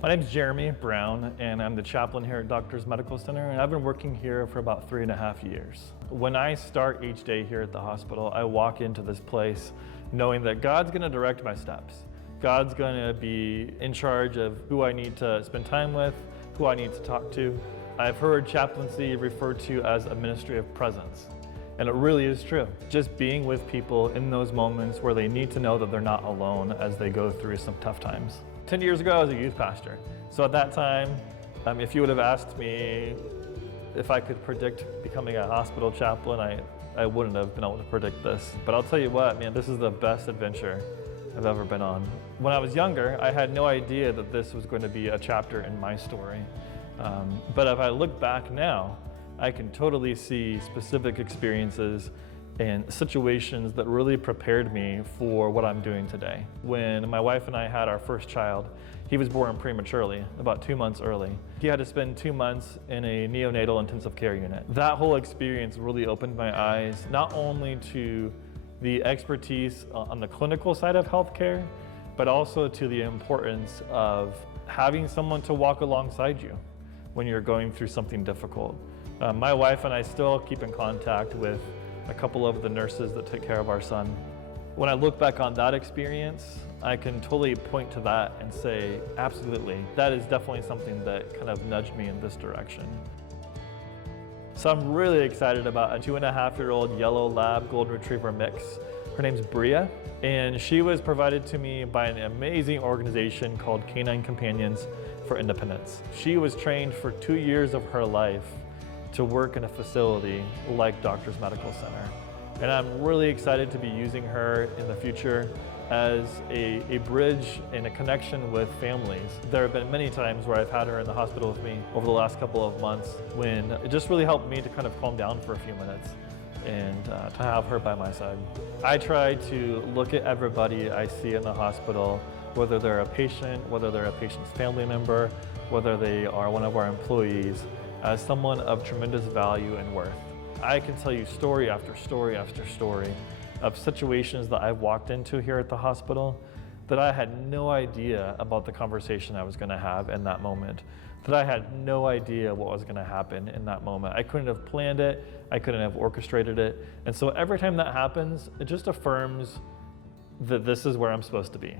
My name's Jeremy Brown, and I'm the chaplain here at Doctors Medical Center, and I've been working here for about 3.5 years. When I start each day here at the hospital, I walk into this place knowing that God's gonna direct my steps. God's gonna be in charge of who I need to spend time with, who I need to talk to. I've heard chaplaincy referred to as a ministry of presence, and it really is true. Just being with people in those moments where they need to know that they're not alone as they go through some tough times. 10 years ago, I was a youth pastor. So at that time, if you would have asked me if I could predict becoming a hospital chaplain, I wouldn't have been able to predict this. But I'll tell you what, man, this is the best adventure I've ever been on. When I was younger, I had no idea that this was going to be a chapter in my story. But if I look back now, I can totally see specific experiences and situations that really prepared me for what I'm doing today. When my wife and I had our first child, he was born prematurely, about 2 months early. He had to spend 2 months in a neonatal intensive care unit. That whole experience really opened my eyes, not only to the expertise on the clinical side of healthcare, but also to the importance of having someone to walk alongside you when you're going through something difficult. My wife and I still keep in contact with a couple of the nurses that took care of our son. When I look back on that experience, I can totally point to that and say, absolutely, that is definitely something that kind of nudged me in this direction. So I'm really excited about a 2.5-year-old yellow lab golden retriever mix. Her name's Bria, and she was provided to me by an amazing organization called Canine Companions for Independence. She was trained for 2 years of her life to work in a facility like Doctors Medical Center. And I'm really excited to be using her in the future as a bridge and a connection with families. There have been many times where I've had her in the hospital with me over the last couple of months when it just really helped me to kind of calm down for a few minutes and to have her by my side. I try to look at everybody I see in the hospital, whether they're a patient, whether they're a patient's family member, whether they are one of our employees, as someone of tremendous value and worth. I can tell you story after story after story of situations that I've walked into here at the hospital that I had no idea about the conversation I was going to have in that moment, that I had no idea what was going to happen in that moment. I couldn't have planned it, I couldn't have orchestrated it, and so every time that happens, it just affirms that this is where I'm supposed to be.